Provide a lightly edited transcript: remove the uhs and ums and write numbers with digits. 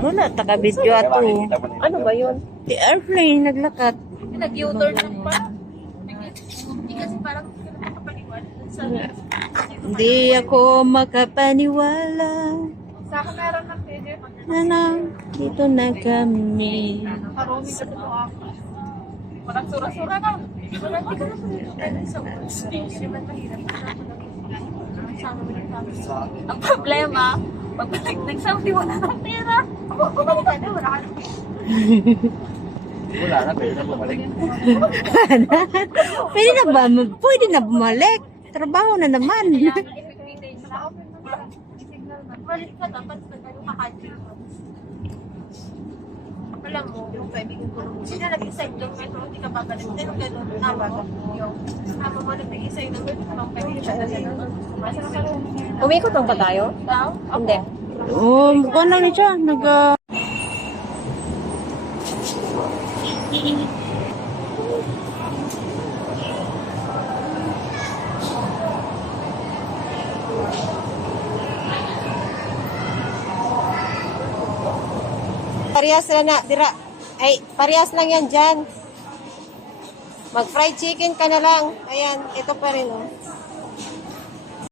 Wala, taka-video ato. Ano ba yun? Si airplane, naglakad. Nag-U-turn lang pa. Hindi kasi parang nakapaniwala sa... Hindi ako makapaniwala. Sa akin meron ng pwede. Na, dito na kami. Karumi kasi ito ako. Walang sura-sura na. Wala, hindi ko na sa space. Yung mahirap. Ang problema, pagbalik ng Saudi, wala nang pera. Bumalik ka na, wala ka nang pera. Wala na, pwede na bumalik. Pwede na ba? Pwede na bumalik. Trabaho na naman. Balik ka, dapat kakain. Alam mo, yung kaibigan ko, sila nag-decide doon, pero hindi ka babalik. Pero gano'n, tama mo. Yung, tama mo nag-decide doon, pero kung kaibigan ka na Umikot lang ba tayo? daw? Hindi. Oh, mukha lang niya siya. Parehas na dira. Ay, parehas lang yan dyan. Mag-fried chicken ka na lang. Ayan, ito pa rin oh.